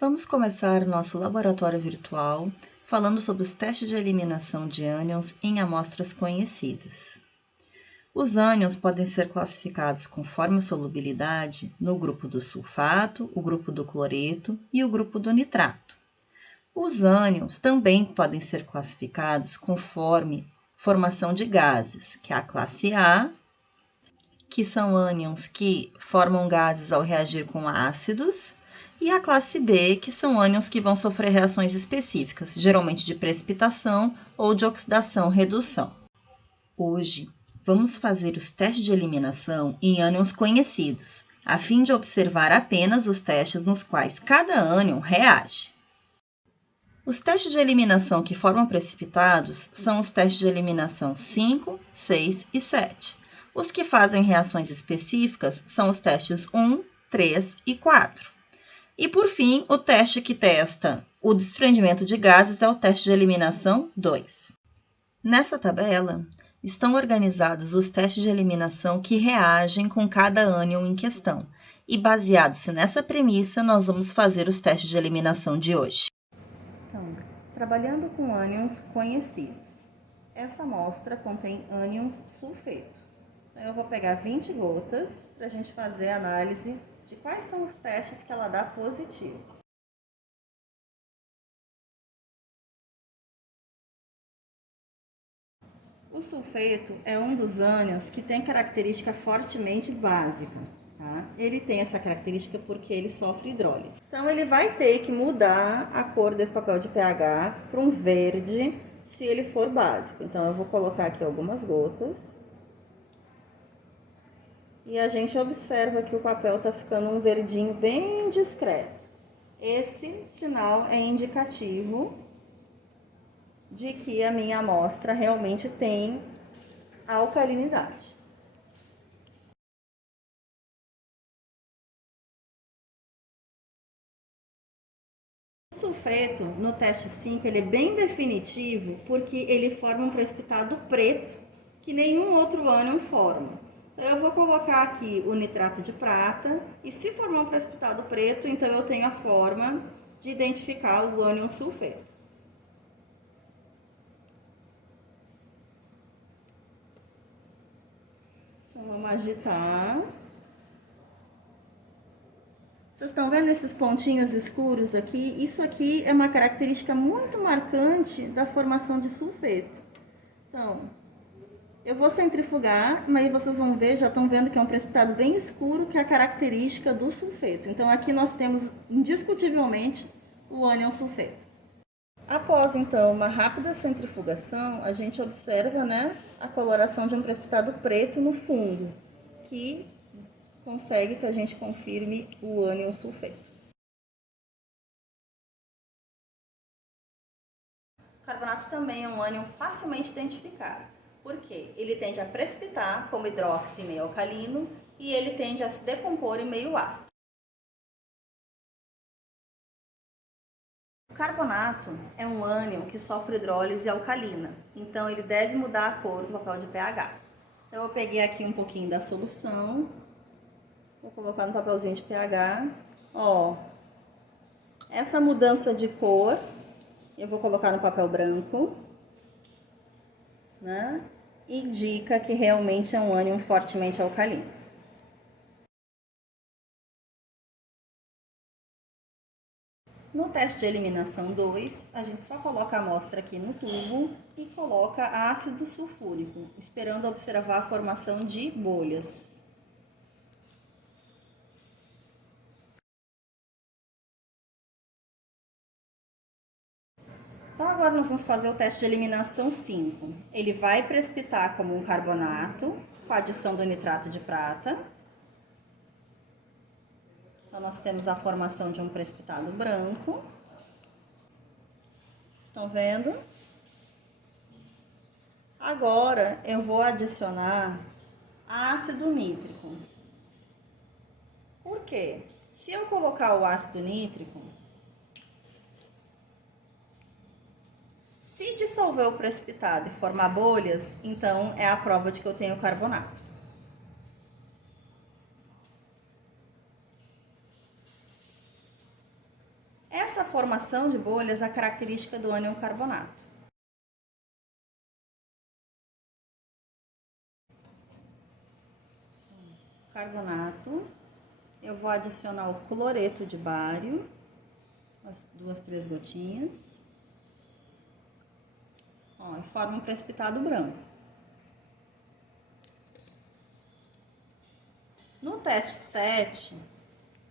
Vamos começar nosso laboratório virtual falando sobre os testes de eliminação de ânions em amostras conhecidas. Os ânions podem ser classificados conforme a solubilidade no grupo do sulfato, o grupo do cloreto e o grupo do nitrato. Os ânions também podem ser classificados conforme formação de gases, que é a classe A, que são ânions que formam gases ao reagir com ácidos, e a classe B, que são ânions que vão sofrer reações específicas, geralmente de precipitação ou de oxidação-redução. Hoje, vamos fazer os testes de eliminação em ânions conhecidos, a fim de observar apenas os testes nos quais cada ânion reage. Os testes de eliminação que formam precipitados são os testes de eliminação 5, 6 e 7. Os que fazem reações específicas são os testes 1, 3 e 4. E, por fim, o teste que testa o desprendimento de gases é o teste de eliminação 2. Nessa tabela, estão organizados os testes de eliminação que reagem com cada ânion em questão. E, baseado-se nessa premissa, nós vamos fazer os testes de eliminação de hoje. Então, trabalhando com ânions conhecidos. Essa amostra contém ânions sulfeto. Então, eu vou pegar 20 gotas para a gente fazer a análise de quais são os testes que ela dá positivo. O sulfeto é um dos ânions que tem característica fortemente básica. Tá? Ele tem essa característica porque ele sofre hidrólise. Então, ele vai ter que mudar a cor desse papel de pH para um verde se ele for básico. Então, eu vou colocar aqui algumas gotas. E a gente observa que o papel está ficando um verdinho bem discreto. Esse sinal é indicativo de que a minha amostra realmente tem alcalinidade. O sulfeto, no teste 5, ele é bem definitivo porque ele forma um precipitado preto que nenhum outro ânion forma. Então, eu vou colocar aqui o nitrato de prata e se formar um precipitado preto, então eu tenho a forma de identificar o ânion sulfeto. Então, vamos agitar. Vocês estão vendo esses pontinhos escuros aqui? Isso aqui é uma característica muito marcante da formação de sulfeto. Então, eu vou centrifugar, mas vocês vão ver, já estão vendo que é um precipitado bem escuro, que é a característica do sulfeto. Então, aqui nós temos, indiscutivelmente, o ânion sulfeto. Após, então, uma rápida centrifugação, a gente observa, a coloração de um precipitado preto no fundo, que consegue que a gente confirme o ânion sulfeto. O carbonato também é um ânion facilmente identificável. Por quê? Ele tende a precipitar como hidróxido em meio alcalino e ele tende a se decompor em meio ácido. O carbonato é um ânion que sofre hidrólise alcalina, então ele deve mudar a cor do papel de pH. Então, eu peguei aqui um pouquinho da solução, vou colocar no papelzinho de pH. Ó, essa mudança de cor eu vou colocar no papel branco, indica que realmente é um ânion fortemente alcalino. No teste de eliminação 2, a gente só coloca a amostra aqui no tubo e coloca ácido sulfúrico, esperando observar a formação de bolhas. Então, agora nós vamos fazer o teste de eliminação 5. Ele vai precipitar como um carbonato, com a adição do nitrato de prata. Então, nós temos a formação de um precipitado branco. Estão vendo? Agora, eu vou adicionar ácido nítrico. Por quê? Se eu colocar o ácido nítrico, se dissolver o precipitado e formar bolhas, então é a prova de que eu tenho carbonato. essa formação de bolhas é a característica do ânion carbonato. Carbonato, eu vou adicionar o cloreto de bário, umas 2, 3 gotinhas. Ó, e forma um precipitado branco. No teste 7,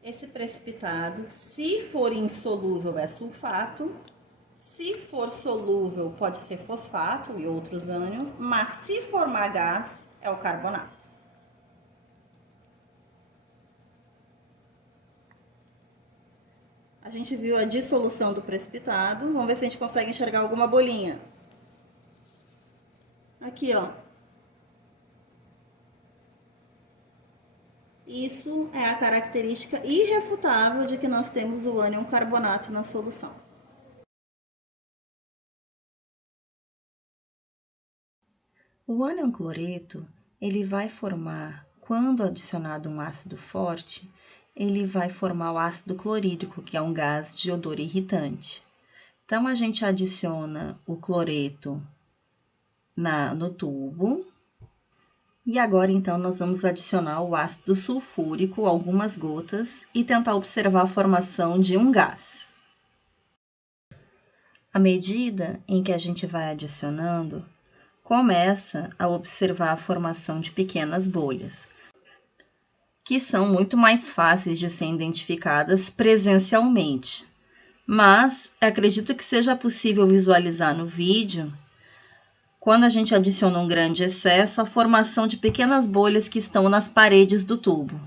esse precipitado, se for insolúvel, é sulfato. Se for solúvel, pode ser fosfato e outros ânions, mas se formar gás, é o carbonato. A gente viu a dissolução do precipitado. Vamos ver se a gente consegue enxergar alguma bolinha. Aqui, ó. Isso é a característica irrefutável de que nós temos o ânion carbonato na solução. O ânion cloreto, ele vai formar, quando adicionado um ácido forte, ele vai formar o ácido clorídrico, que é um gás de odor irritante. Então, a gente adiciona o cloreto no tubo. E agora, então, nós vamos adicionar o ácido sulfúrico, algumas gotas, e tentar observar a formação de um gás. À medida em que a gente vai adicionando, começa a observar a formação de pequenas bolhas, que são muito mais fáceis de serem identificadas presencialmente. Mas acredito que seja possível visualizar no vídeo, quando a gente adiciona um grande excesso, a formação de pequenas bolhas que estão nas paredes do tubo.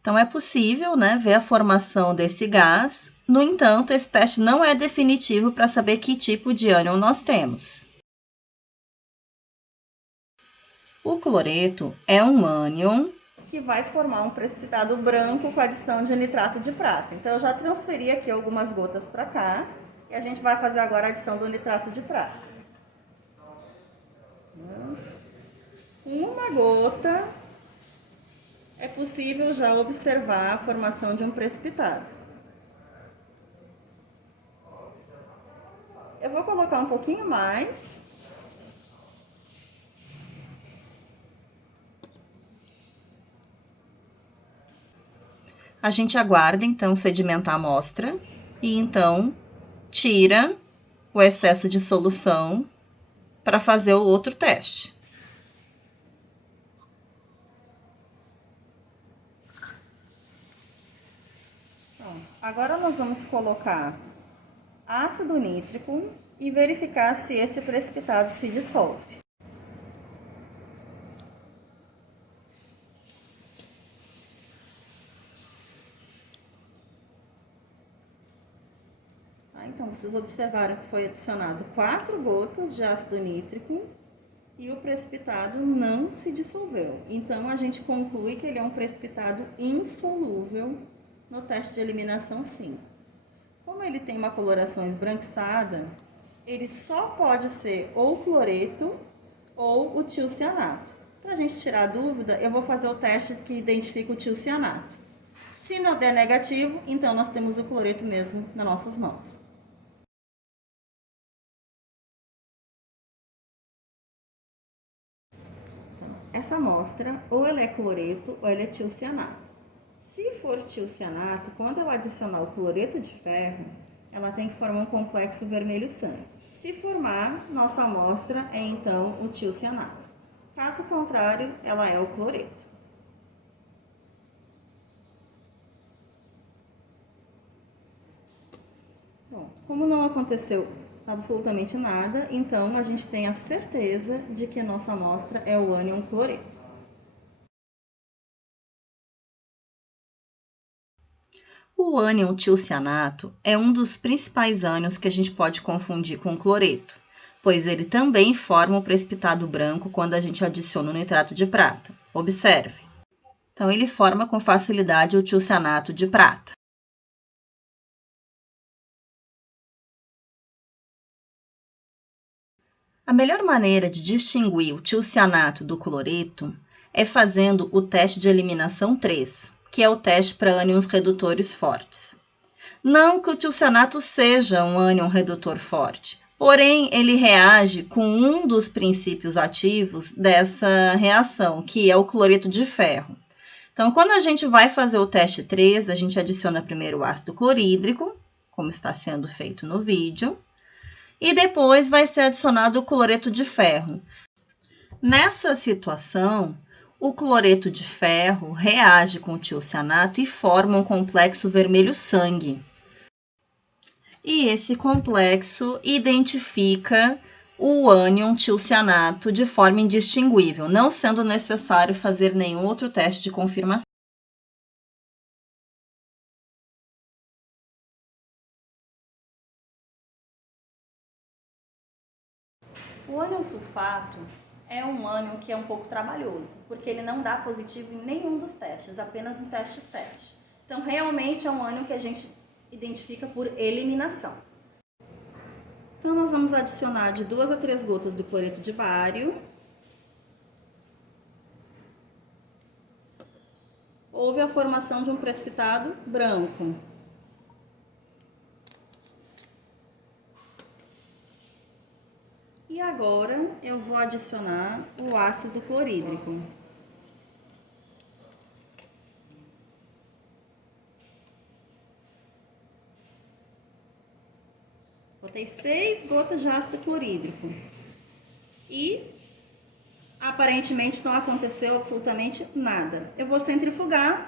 Então, é possível, ver a formação desse gás. No entanto, esse teste não é definitivo para saber que tipo de ânion nós temos. O cloreto é um ânion que vai formar um precipitado branco com adição de nitrato de prata. Então, eu já transferi aqui algumas gotas para cá e a gente vai fazer agora a adição do nitrato de prata. Uma gota é possível já observar a formação de um precipitado. Eu vou colocar um pouquinho mais. A gente aguarda, então, sedimentar a amostra e, então, tira o excesso de solução para fazer o outro teste. Então, agora nós vamos colocar ácido nítrico e verificar se esse precipitado se dissolve. Então, vocês observaram que foi adicionado 4 gotas de ácido nítrico e o precipitado não se dissolveu. Então, a gente conclui que ele é um precipitado insolúvel no teste de eliminação 5. Como ele tem uma coloração esbranquiçada, ele só pode ser ou cloreto ou o tiocianato. Para a gente tirar a dúvida, eu vou fazer o teste que identifica o tiocianato. Se não der negativo, então nós temos o cloreto mesmo nas nossas mãos. Essa amostra, ou ela é cloreto ou ela é tiocianato. Se for tiocianato, quando eu adicionar o cloreto de ferro, ela tem que formar um complexo vermelho sangue. Se formar, nossa amostra é então o tiocianato. Caso contrário, ela é o cloreto. Bom, como não aconteceu absolutamente nada, então a gente tem a certeza de que a nossa amostra é o ânion cloreto. O ânion tiocianato é um dos principais ânions que a gente pode confundir com cloreto, pois ele também forma o precipitado branco quando a gente adiciona o nitrato de prata. Observe. Então, ele forma com facilidade o tiocianato de prata. A melhor maneira de distinguir o tiocianato do cloreto é fazendo o teste de eliminação 3, que é o teste para ânions redutores fortes. Não que o tilcianato seja um ânion redutor forte, porém ele reage com um dos princípios ativos dessa reação, que é o cloreto de ferro. Então, quando a gente vai fazer o teste 3, a gente adiciona primeiro o ácido clorídrico, como está sendo feito no vídeo, e depois vai ser adicionado o cloreto de ferro. Nessa situação, o cloreto de ferro reage com o tilcianato e forma um complexo vermelho-sangue. E esse complexo identifica o ânion tilcianato de forma indistinguível, não sendo necessário fazer nenhum outro teste de confirmação. O ânion sulfato é um ânion que é um pouco trabalhoso, porque ele não dá positivo em nenhum dos testes, apenas no teste 7. Então, realmente é um ânion que a gente identifica por eliminação. Então, nós vamos adicionar de 2 a 3 gotas do cloreto de bário. Houve a formação de um precipitado branco. E agora eu vou adicionar o ácido clorídrico. Botei 6 gotas de ácido clorídrico. E aparentemente não aconteceu absolutamente nada. Eu vou centrifugar.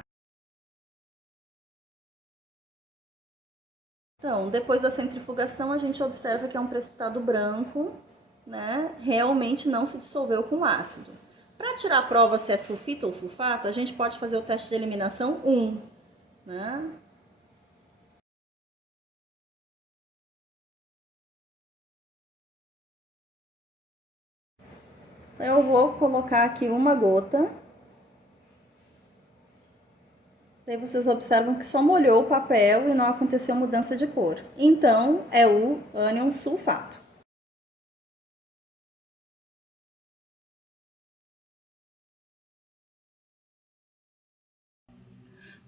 Então, depois da centrifugação, a gente observa que é um precipitado branco, né? Realmente não se dissolveu com ácido. Para tirar a prova se é sulfito ou sulfato, a gente pode fazer o teste de eliminação 1, né? Então, eu vou colocar aqui uma gota. Daí vocês observam que só molhou o papel e não aconteceu mudança de cor. Então, é o ânion sulfato.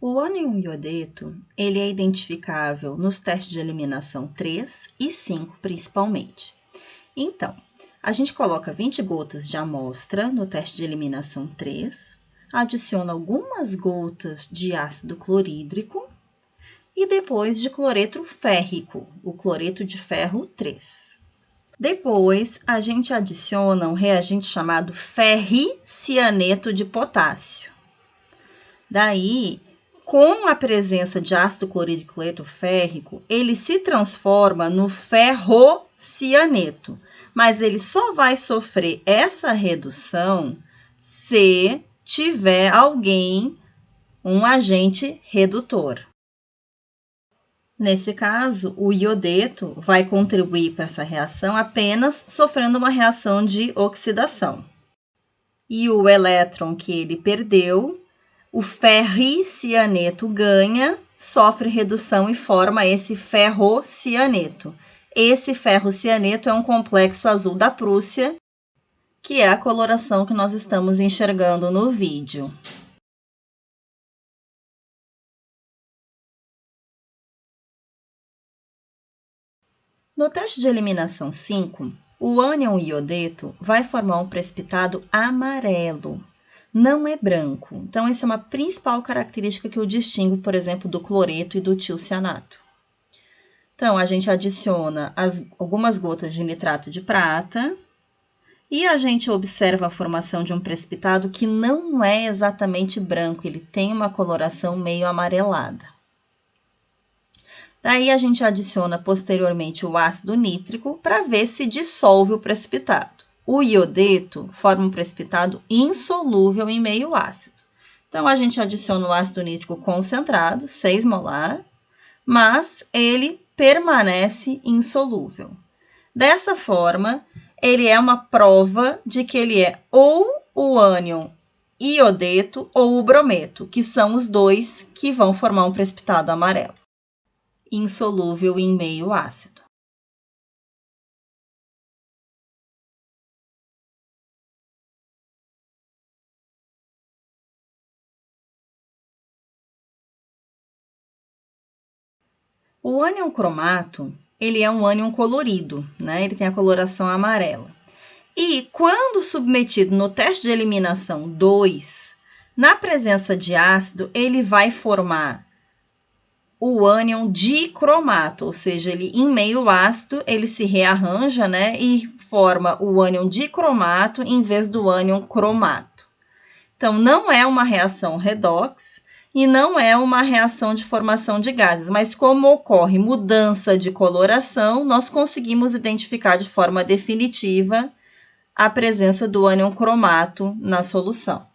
O ânion iodeto, ele é identificável nos testes de eliminação 3 e 5, principalmente. Então, a gente coloca 20 gotas de amostra no teste de eliminação 3, adiciona algumas gotas de ácido clorídrico e depois de cloreto férrico, o cloreto de ferro 3. Depois, a gente adiciona um reagente chamado ferricianeto de potássio. Daí, com a presença de ácido clorídrico cloreto férrico, ele se transforma no ferrocianeto, mas ele só vai sofrer essa redução se tiver um agente redutor. Nesse caso, o iodeto vai contribuir para essa reação apenas sofrendo uma reação de oxidação. E o elétron que ele perdeu, o ferricianeto ganha, sofre redução e forma esse ferrocianeto. Esse ferrocianeto é um complexo azul da Prússia, que é a coloração que nós estamos enxergando no vídeo. No teste de eliminação 5, o ânion iodeto vai formar um precipitado amarelo, não é branco. Então, essa é uma principal característica que o distingue, por exemplo, do cloreto e do tilcianato. Então, a gente adiciona algumas gotas de nitrato de prata e a gente observa a formação de um precipitado que não é exatamente branco, ele tem uma coloração meio amarelada. Daí a gente adiciona posteriormente o ácido nítrico para ver se dissolve o precipitado. O iodeto forma um precipitado insolúvel em meio ácido. Então, a gente adiciona o ácido nítrico concentrado, 6 molar, mas ele permanece insolúvel. Dessa forma, ele é uma prova de que ele é ou o ânion iodeto ou o brometo, que são os dois que vão formar um precipitado amarelo, insolúvel em meio ácido. O ânion cromato, ele é um ânion colorido, né? Ele tem a coloração amarela. E quando submetido no teste de eliminação 2, na presença de ácido, ele vai formar o ânion dicromato, ou seja, ele em meio ácido, ele se rearranja, né, e forma o ânion dicromato em vez do ânion cromato. Então, não é uma reação redox e não é uma reação de formação de gases, mas como ocorre mudança de coloração, nós conseguimos identificar de forma definitiva a presença do ânion cromato na solução.